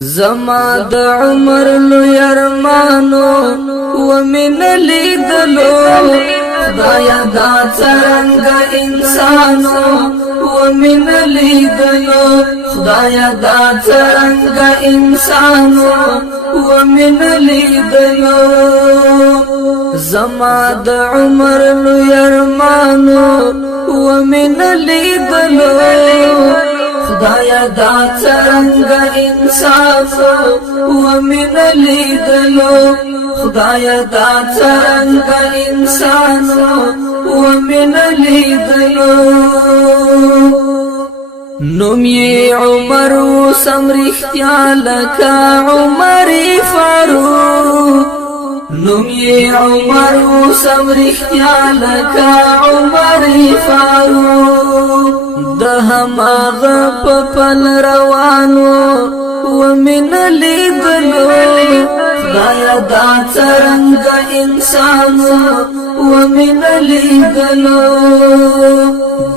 زما د عمر لو يرمانو ومن لیدلو خدایا دا څرنګ انسانو ومن لیدلو خدایا دا څرنګ انسانو ومن لیدلو زما د عمر لو يرمانو ومن لیدلو خدایا دا څرنګ انسانو ومن لیدلو خدایا دا څرنګ انسانو ومن لیدلو نوم یې عمر سم رښتیا لکه عمر فاروق نوم یې عمر سم رښتیا لکه عمر فاروق د هماغه په پل روانو ومن لیدلو خدایا دا څرنګ انسانو ومن لیدلو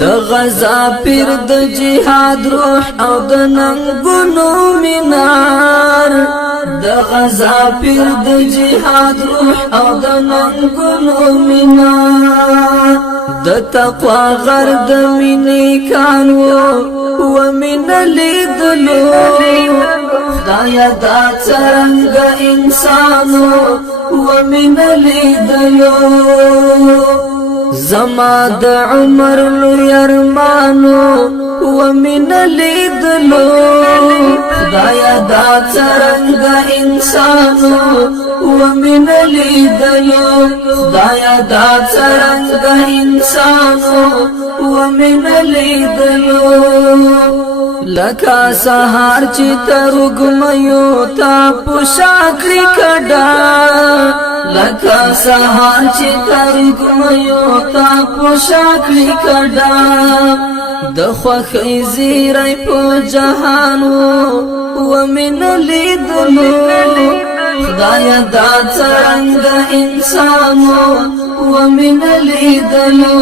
د غزا پیر د جهاد روح او د ننګونو منار د غزا پیر د جهاد روح او د ننګونو منار د تقوا غر د مینې کانو ومن لیدلو خدایا دا څرنګ انسانو ومن لیدلو زما د عمر لو يرمانو ومن لیدلو خدایا دا څرنګ انسانو ومن لیدلو خدایا دا څرنګ انسانو ومن لیدلو لکا سهار چې ترګميو تا پوشاکړي کډا لکا سهار چې ترګميو تا پوشاکړي کډا د خوخي زیرای په جهانو ومن لیدلو خدایا دا څرنګ انسانو ومن لیدلو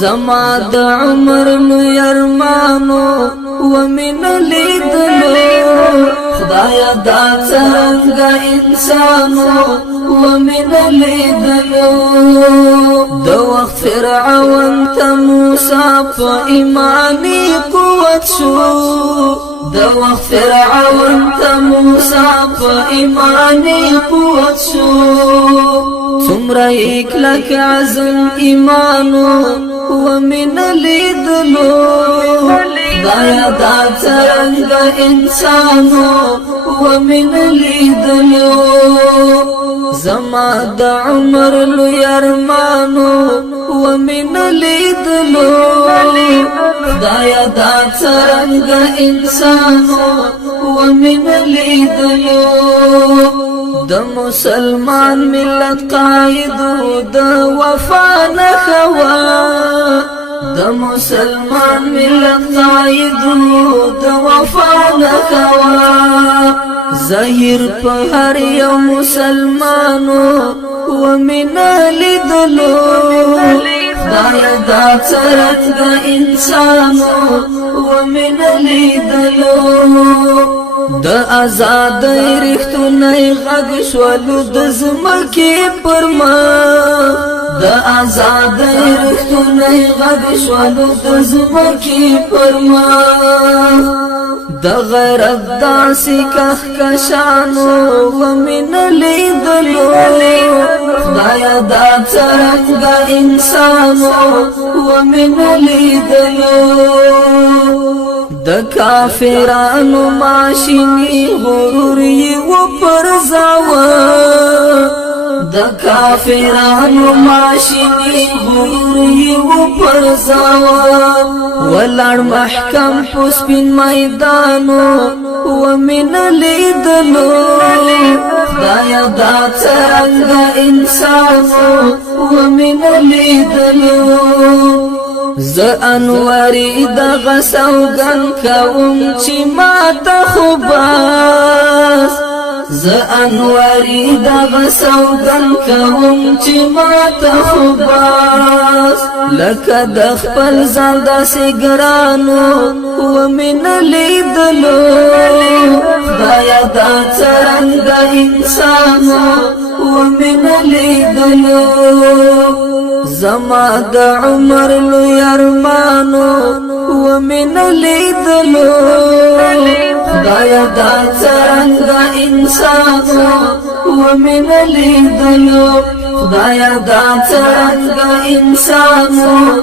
زما د عمر لو يرمانو ومن لیدلو خدایا دا څرنګ انسانو ومن لیدلو د وخت فرعون ته موسی په ایمانی قوت شو د وخت فرعون ته موسی په ایمانی قوت شو څومره کلک عزم ایمانو ومن لیدلو خدایا دا څرنګ انسانو ومن لیدلو زما د عمر لو يرمانو ومن لیدلو خدایا دا څرنګ انسانو ومن لیدلو د مسلمان ملت قائد د وفا نخوا د مسلمان ملت قائد د وفا نخوا ظاهر په هر یو مسلمانو ومن لیدلو خدایا دا څرنګ انسانو ومن لیدلو د آزاد رښتونی غږ شولو د زمکې پر ما د آزاد رښتونی غږ شولو د زمکې پر ما د غیرت داسې کهکشانو ومن لیدلو خدایا دا څرنګ انسانو ومن لیدلو د کافرانو ماشینی غرور یې وپرځاوه د کافرانو ماشینی غرور یې وپرځاوه ولاړ محکم په سپین میدانو ومن لیدلو خدایا دا څرنګ انسانو ومن لیدلو ز انواری د غسوګن کوم چې ما ته خو بس ز انواری د غسوګن کوم چې ما ته خو بس لکه د خپل ځان داسې ګرانو ومن لیدلو دا څرنګ انسانو ومن لیدلو زما د عمر لوی ارمانو ومن لیدلو خدایا دا څرنګ انسانو ومن لیدلو خدایا دا څرنګ انسانو